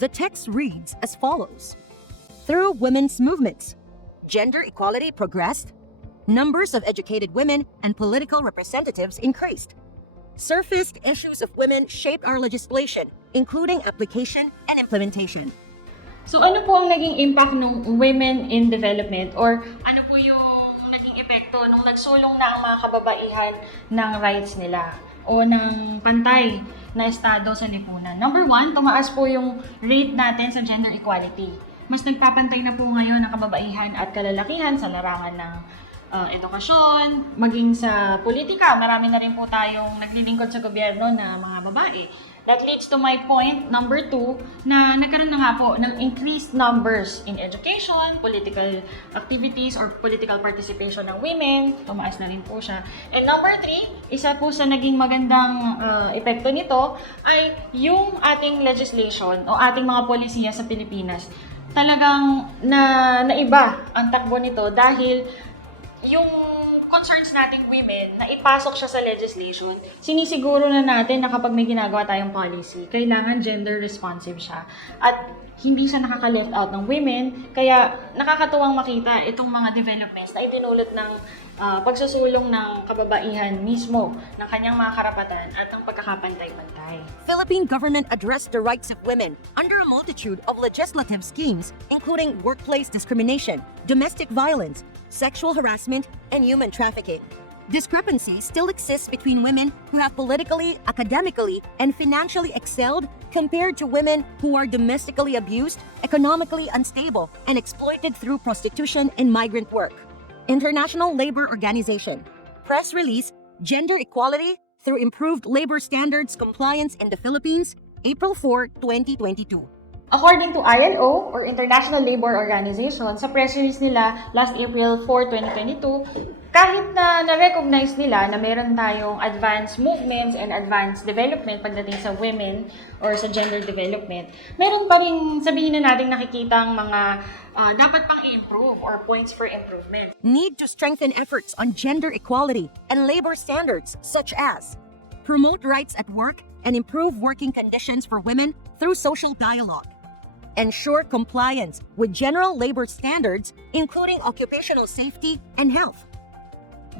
The text reads as follows. Through women's movements, gender equality progressed, numbers of educated women and political representatives increased. Surfaced issues of women shaped our legislation, including application and implementation. So ano po ang naging impact ng women in development or ano po yung naging epekto nung nagsulong na ang mga kababaihan ng rights nila o ng pantay na estado sa lipunan? Number one, tumaas po yung rate natin sa gender equality. Mas nagpapantay na po ngayon ang kababaihan at kalalakihan sa larangan ng edukasyon, maging sa politika. Marami na rin po tayong naglilingkod sa gobyerno na mga babae. That leads to my point, number 2, na nagkaroon na nga po ng increased numbers in education, political activities, or political participation ng women. Tumaas na rin po siya. And number 3, isa po sa naging magandang epekto nito ay yung ating legislation o ating mga polisiya sa Pilipinas. Talagang naiba ang takbo nito dahil yung concerns nating women na ipasok siya sa legislation, sinisiguro na natin na kapag may ginagawa tayong policy, kailangan gender responsive siya. At hindi siya nakaka-left out ng women, kaya nakakatuwang makita itong mga developments na idinulot ng pagsusulong ng kababaihan mismo ng kanyang mga karapatan at ng pagkakapantay-pantay. Philippine government addressed the rights of women under a multitude of legislative schemes, including workplace discrimination, domestic violence, sexual harassment, and human trafficking. Discrepancy still exists between women who have politically, academically, and financially excelled compared to women who are domestically abused, economically unstable, and exploited through prostitution and migrant work. International Labor Organization. Press release, Gender Equality through Improved Labor Standards Compliance in the Philippines, April 4, 2022. According to ILO, or International Labor Organization, sa press release nila last April 4, 2022, kahit na na-recognize nila na meron tayong advanced movements and advanced development pagdating sa women or sa gender development, meron pa rin sabihin na natin nakikitang mga dapat pang improve or points for improvement. Need to strengthen efforts on gender equality and labor standards such as promote rights at work and improve working conditions for women through social dialogue. Ensure compliance with general labor standards, including occupational safety and health.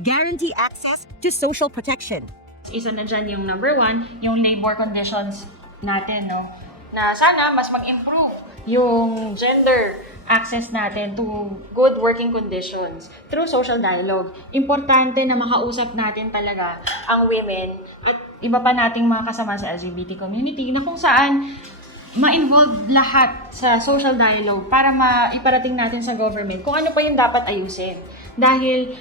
Guarantee access to social protection. Isa na dyan yung number 1, yung labor conditions natin, no? Na sana mas mag-improve yung gender access natin to good working conditions through social dialogue. Importante na makausap natin talaga ang women at iba pa nating mga kasama sa LGBT community na kung saan ma-involve lahat sa social dialogue para maiparating natin sa government kung ano pa yung dapat ayusin. Dahil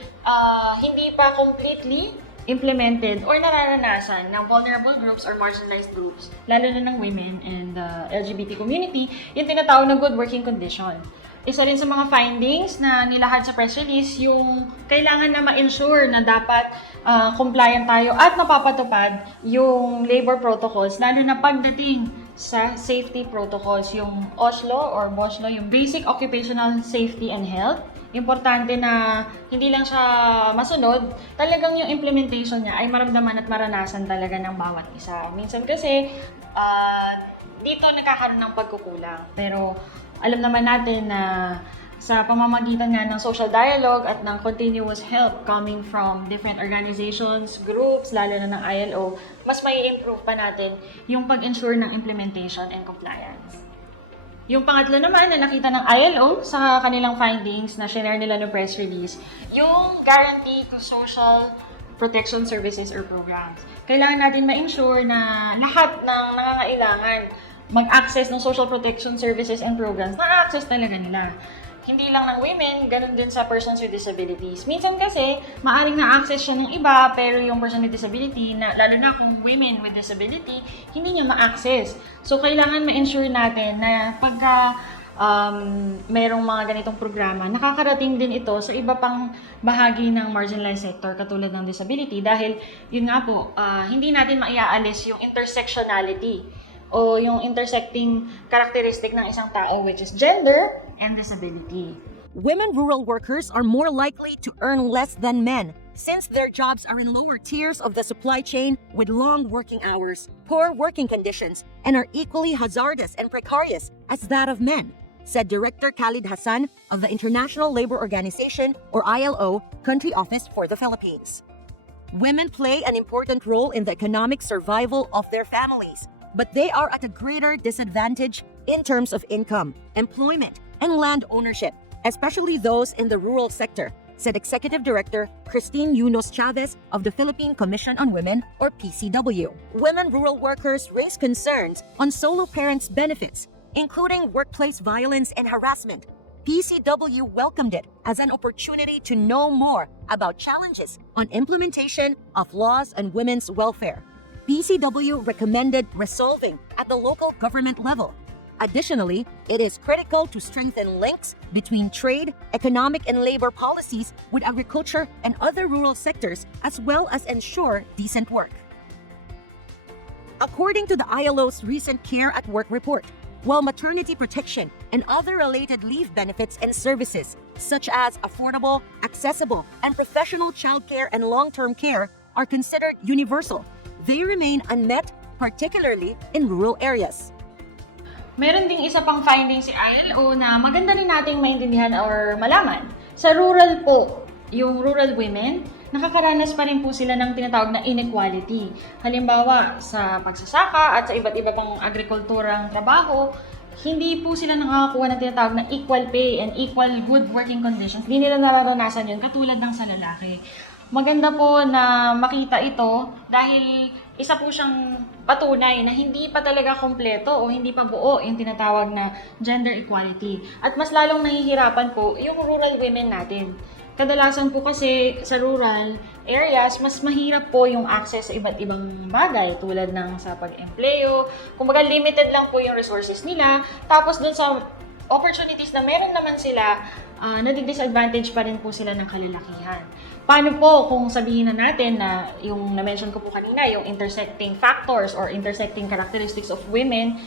hindi pa completely implemented or nararanasan ng vulnerable groups or marginalized groups, lalo na ng women and LGBT community, yung tinatawag na good working condition. Isa rin sa mga findings na nilahad sa press release, yung kailangan na ma-ensure na dapat compliant tayo at napapatupad yung labor protocols, lalo na pagdating sa safety protocols, yung OSLO or BOSLO, yung Basic Occupational Safety and Health. Importante na hindi lang siya masunod, talagang yung implementation niya ay maramdaman at maranasan talaga ng bawat isa. Minsan kasi, dito nagkakaroon ng pagkukulang. Pero alam naman natin na sa pamamagitan nga ng social dialogue at ng continuous help coming from different organizations, groups, lalo na ng ILO, mas may improve pa natin yung pag-ensure ng implementation and compliance. Yung pangatlo naman na nakita ng ILO sa kanilang findings na share nila ng press release, yung guarantee to social protection services or programs. Kailangan natin ma-ensure na lahat ng nangangailangan mag-access ng social protection services and programs, na-access talaga nila. Hindi lang ng women, ganun din sa persons with disabilities. Minsan kasi, maaring na-access siya ng iba, pero yung person with disability, lalo na kung women with disability, hindi niya ma-access. So, kailangan ma-ensure natin na pagka merong mga ganitong programa, nakakarating din ito sa iba pang bahagi ng marginalized sector katulad ng disability dahil yun nga po, hindi natin maiaalis yung intersectionality o yung intersecting characteristic ng isang tao which is gender and disability. Women rural workers are more likely to earn less than men, since their jobs are in lower tiers of the supply chain with long working hours, poor working conditions, and are equally hazardous and precarious as that of men, said Director Khalid Hassan of the International Labor Organization, or ILO, Country Office for the Philippines. Women play an important role in the economic survival of their families, but they are at a greater disadvantage in terms of income, employment, and land ownership, especially those in the rural sector, said Executive Director Christine Yunos Chavez of the Philippine Commission on Women, or PCW. Women rural workers raise concerns on solo parents' benefits, including workplace violence and harassment. PCW welcomed it as an opportunity to know more about challenges on implementation of laws on women's welfare. PCW recommended resolving at the local government level. Additionally, it is critical to strengthen links between trade, economic, and labor policies with agriculture and other rural sectors, as well as ensure decent work. According to the ILO's recent Care at Work report, while maternity protection and other related leave benefits and services, such as affordable, accessible, and professional childcare and long-term care, are considered universal, they remain unmet, particularly in rural areas. Meron ding isa pang finding si ILO na maganda rin nating maintindihan or malaman. Sa rural po, yung rural women, nakakaranas pa rin po sila ng tinatawag na inequality. Halimbawa, sa pagsasaka at sa iba't iba pang agrikulturang trabaho, hindi po sila nakakakuha ng tinatawag na equal pay and equal good working conditions. Hindi nila nararanasan yun katulad ng sa lalaki. Maganda po na makita ito dahil isa po siyang patunay na hindi pa talaga kompleto o hindi pa buo yung tinatawag na gender equality. At mas lalong nahihirapan po yung rural women natin. Kadalasan po kasi sa rural areas, mas mahirap po yung access sa iba't ibang bagay tulad ng sa pag-empleyo. Kumbaga limited lang po yung resources nila. Tapos dun sa opportunities na meron naman sila, nadi-disadvantage pa rin po sila ng kalalakihan. Paano po kung sabihin na natin na yung na-mention ko po kanina, yung intersecting factors or intersecting characteristics of women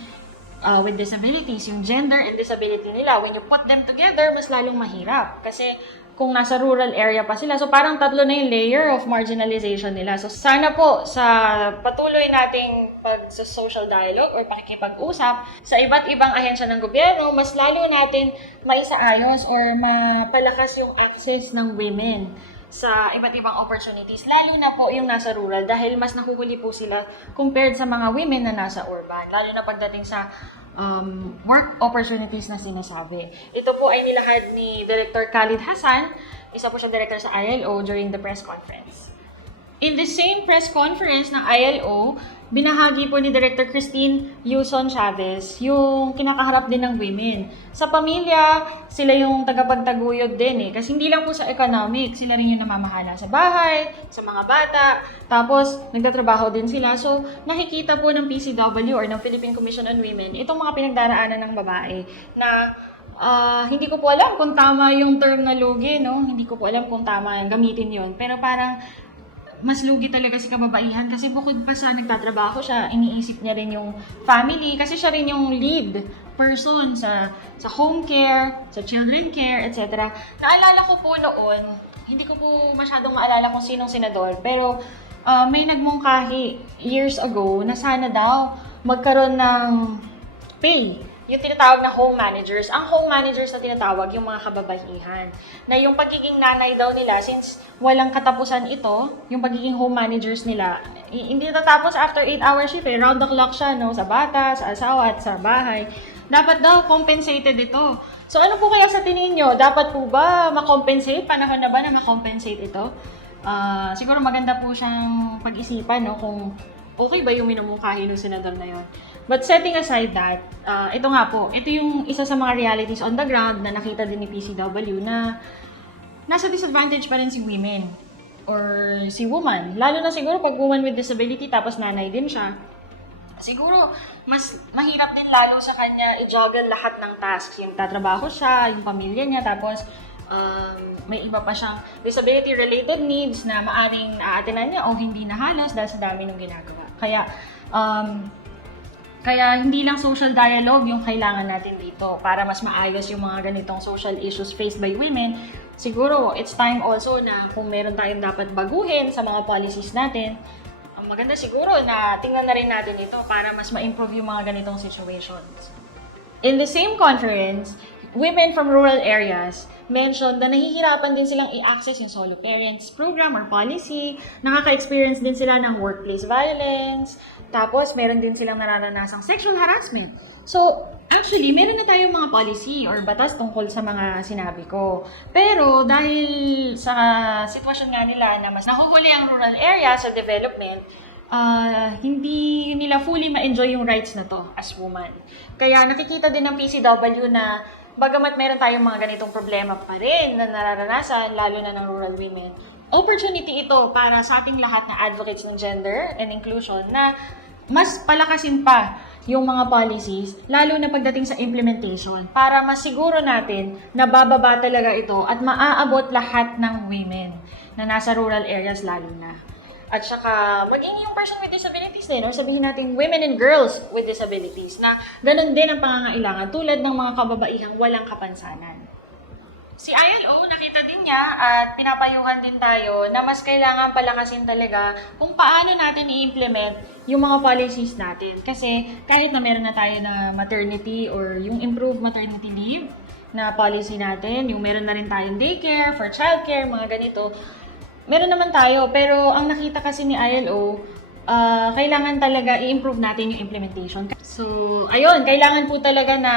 with disabilities, yung gender and disability nila, when you put them together, mas lalong mahirap. Kasi kung nasa rural area pa sila, so parang tatlo na yung layer of marginalization nila. So sana po sa patuloy nating social dialogue or pakikipag-usap sa iba't ibang ahensya ng gobyerno, mas lalo natin maisaayos or mapalakas yung access ng women sa iba't ibang opportunities, lalo na po yung nasa rural dahil mas nahuhuli po sila compared sa mga women na nasa urban, lalo na pagdating sa work opportunities na sinasabi. Ito po ay nilahad ni Director Khalid Hassan, isa po siya director sa ILO during the press conference. In the same press conference ng ILO, binahagi po ni Director Christine Yuson Chavez yung kinakaharap din ng women. Sa pamilya, sila yung tagapagtaguyod din kasi hindi lang po sa economic, sila rin yung namamahala sa bahay, sa mga bata, tapos nagtatrabaho din sila. So, nakikita po ng PCW or ng Philippine Commission on Women itong mga pinagdaraanan ng babae na hindi ko po alam kung tama yung term na lugi, no? Hindi ko po alam kung tama yung gamitin yon. Pero parang mas lugi talaga si kababaihan kasi bukod pa sa nagtatrabaho siya, iniisip niya rin yung family kasi siya rin yung lead person sa home care, sa children care, etc. Naalala ko po noon, hindi ko po masyadong maalala kung sinong senador, pero may nagmungkahi years ago na sana daw magkaroon ng pay yung tinatawag na home managers. Ang home managers na tinatawag yung mga kababaihan. Na yung pagiging nanay daw nila, since walang katapusan ito, yung pagiging home managers nila, hindi natatapos after 8-hour shift round the clock siya, no? Sa bata, sa asawa, at sa bahay. Dapat daw compensated ito. So ano po kaya sa tingin nyo? Dapat po ba makompensate? Panahon na ba na makompensate ito? Siguro maganda po siyang pag-isipan, no? Kung okay ba yung minumungkahi ng senador na yun. But setting aside that, ito nga po, ito yung isa sa mga realities on the ground na nakita din ni PCW na nasa disadvantage pa rin si women or si woman. Lalo na siguro pag woman with disability tapos nanay din siya. Siguro, mas mahirap din lalo sa kanya i-juggle lahat ng tasks. Yung tatrabaho siya, yung pamilya niya, tapos may iba pa siyang disability-related needs na maaring naatinan niya o hindi na halos dahil sa dami ng ginagawa. Kaya, Kaya hindi lang social dialogue yung kailangan natin dito para mas maayos yung mga ganitong social issues faced by women. Siguro, it's time also na kung meron tayong dapat baguhin sa mga policies natin, ang maganda siguro na tingnan na rin natin ito para mas ma-improve yung mga ganitong situations. In the same conference, women from rural areas mentioned na nahihirapan din silang i-access yung solo parents program or policy, nakaka-experience din sila ng workplace violence, tapos meron din silang nararanasang sexual harassment. So, actually, meron na tayong mga policy or batas tungkol sa mga sinabi ko. Pero dahil sa sitwasyon nga nila na mas nahuhuli ang rural area sa development, hindi nila fully ma-enjoy yung rights na to as woman. Kaya nakikita din ng PCW na bagamat meron tayong mga ganitong problema pa rin na nararanasan, lalo na ng rural women, opportunity ito para sa ating lahat na advocates ng gender and inclusion na mas palakasin pa yung mga policies, lalo na pagdating sa implementation, para masiguro natin na bababa talaga ito at maaabot lahat ng women na nasa rural areas lalo na. At saka, maging yung person with disabilities din, or sabihin natin women and girls with disabilities, na ganun din ang pangangailangan tulad ng mga kababaihang walang kapansanan. Si ILO, nakita din niya at pinapayuhan din tayo na mas kailangan palakasin talaga kung paano natin i-implement yung mga policies natin. Kasi kahit na meron na tayo na maternity or yung improved maternity leave na policy natin, yung meron na rin tayong daycare, for childcare, mga ganito, meron naman tayo. Pero ang nakita kasi ni ILO, kailangan talaga i-improve natin yung implementation. So, ayun, kailangan po talaga na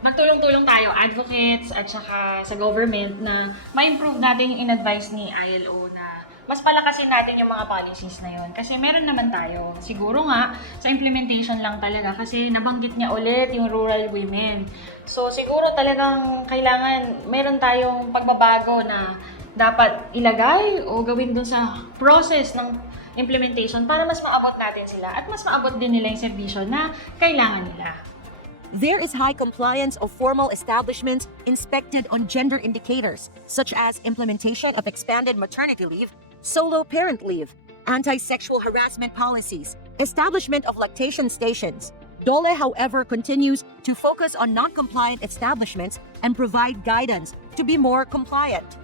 magtulong-tulong tayo, advocates at saka sa government na ma-improve natin yung in-advise ni ILO na mas palakasin natin yung mga policies na yun. Kasi meron naman tayo. Siguro nga, sa implementation lang talaga kasi nabanggit niya ulit yung rural women. So siguro talagang kailangan meron tayong pagbabago na dapat ilagay o gawin dun sa process ng implementation para mas maabot natin sila at mas maabot din nila yung serbisyo na kailangan nila. There is high compliance of formal establishments inspected on gender indicators, such as implementation of expanded maternity leave, solo parent leave, anti-sexual harassment policies, establishment of lactation stations. DOLE, however, continues to focus on non-compliant establishments and provide guidance to be more compliant.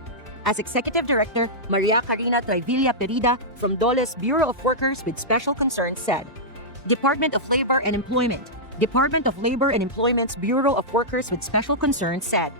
As Executive Director, Maria Karina Trevilla Perida from DOLE's Bureau of Workers with Special Concerns said, Department of Labor and Employment, Department of Labor and Employment's Bureau of Workers with Special Concerns said,